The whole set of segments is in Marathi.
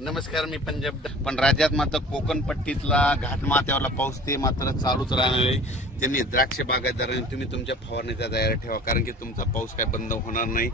नमस्कार, मी पंजाब. पण राज्यात मात्र कोकण पट्टीतला घाटमाथ्यावरला पाऊस ते मात्र चालूच राहणार आहे. त्यांनी द्राक्ष बागायतदारांनी तुम्ही तुमच्या फवारणीचा तयारी ठेवा, कारण की तुमचा पाऊस काय बंद होणार नाही.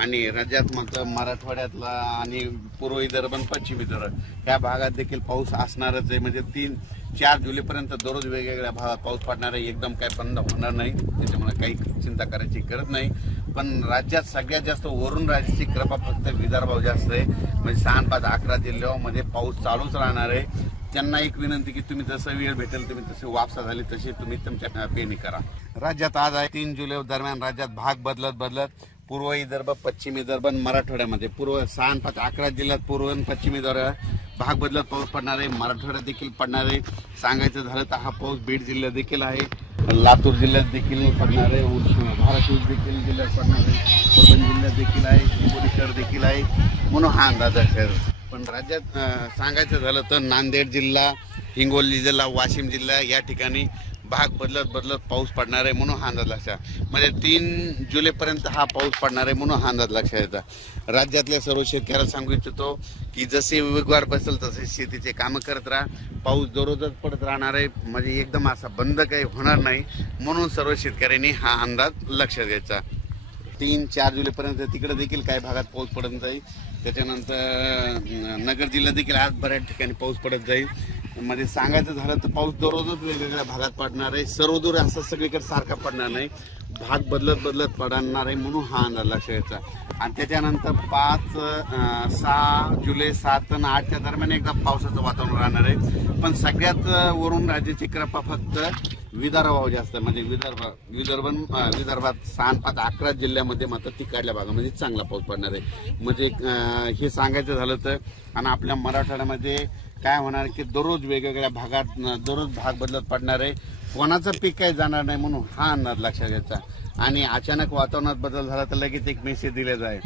आणि राज्यात मात्र मराठवाड्यातला आणि पूर्व विदर्भ आणि पश्चिम विदर्भ या भागात देखील पाऊस असणारच आहे. म्हणजे 3-4 जुलैपर्यंत दररोज वेगवेगळ्या भागात पाऊस पडणार आहे. एकदम काय बंद होणार नाही, त्याच्यामुळे काही चिंता करायची गरज नाही. पण राज्यात सगळ्यात जास्त वरून राज्याची कृपा फक्त विदर्भावर जास्त आहे. म्हणजे 6-5-11 जिल्ह्यामध्ये पाऊस चालूच राहणार आहे. त्यांना एक विनंती की तुम्ही जसं वेळ भेटेल तुम्ही तसे वापसा झाली तशी तुम्ही तुमच्या पेरणी करा. राज्यात आज आहे 3 जुलै दरम्यान राज्यात भाग बदलत पूर्व विदर्भ, पश्चिम विदर्भ आणि मराठवाड्यामध्ये पूर्व 6-5-11 जिल्ह्यात पूर्व आणि पश्चिम विदर्भ भाग बदलत पाऊस पडणार आहे. मराठवाड्यात देखील पडणार आहे. सांगायचं झालं तर हा पाऊस बीड जिल्ह्यात देखील आहे, लातूर जिल्ह्यात देखील पडणार आहे, धाराशिव देखील जिल्ह्यात पडणार आहे, परभणी जिल्ह्यात देखील आहे, हिंगोली शहर देखील आहे. म्हणून हा अंदाज आहे. पण राज्यात सांगायचं झालं तर नांदेड जिल्हा, हिंगोली जिल्हा, वाशिम जिल्हा या ठिकाणी भाग बदलत पाऊस पडणार आहे. म्हणून हा अंदाज लक्षात, म्हणजे 3 जुलैपर्यंत हा पाऊस पडणार आहे. म्हणून हा अंदाज लक्षात येतात. राज्यातल्या सर्व शेतकऱ्याला सांगू इच्छितो की जसे वेगवार बसेल तसे शेतीचे कामं करत राहा. पाऊस दररोजच पडत राहणार आहे, म्हणजे एकदम असा बंद काही होणार नाही. म्हणून सर्व शेतकऱ्यांनी हा अंदाज लक्षात घ्यायचा. 3-4 जुलैपर्यंत तिकडे देखील काही भागात पाऊस पडत जाईल. त्याच्यानंतर नगर जिल्ह्यात देखील आज बऱ्याच ठिकाणी पाऊस पडत जाईल. म्हणजे सांगायचं झालं तर पाऊस दररोजच वेगवेगळ्या भागात पडणार आहे. सर्वदूर असं सगळीकडे सारखा पडणार नाही, भाग बदलत पडणार आहे. म्हणून हा अंदाज लक्षात घ्यायचा. आणि त्याच्यानंतर 5-6 जुलै 7 आणि 8च्या दरम्यान एकदा पावसाचं वातावरण राहणार आहे. पण सगळ्यात वरून राज्याची कृपा फक्त विदर्भावर जास्त, म्हणजे विदर्भात 6-5-11 जिल्ह्यामध्ये मात्र तिकडल्या भागामध्ये चांगला पाऊस पडणार आहे. म्हणजे हे सांगायचं झालं तर. आणि आपल्या मराठवाड्यामध्ये काय होणार की दररोज वेगवेगळ्या भागात दररोज भाग बदलत पडणार आहे. कोणाचं पीक काही जाणार नाही. म्हणून हा अंदाज लक्षात घ्यायचा. आणि अचानक वातावरणात बदल झाला तर लगेच एक मेसेज दिला जाईल.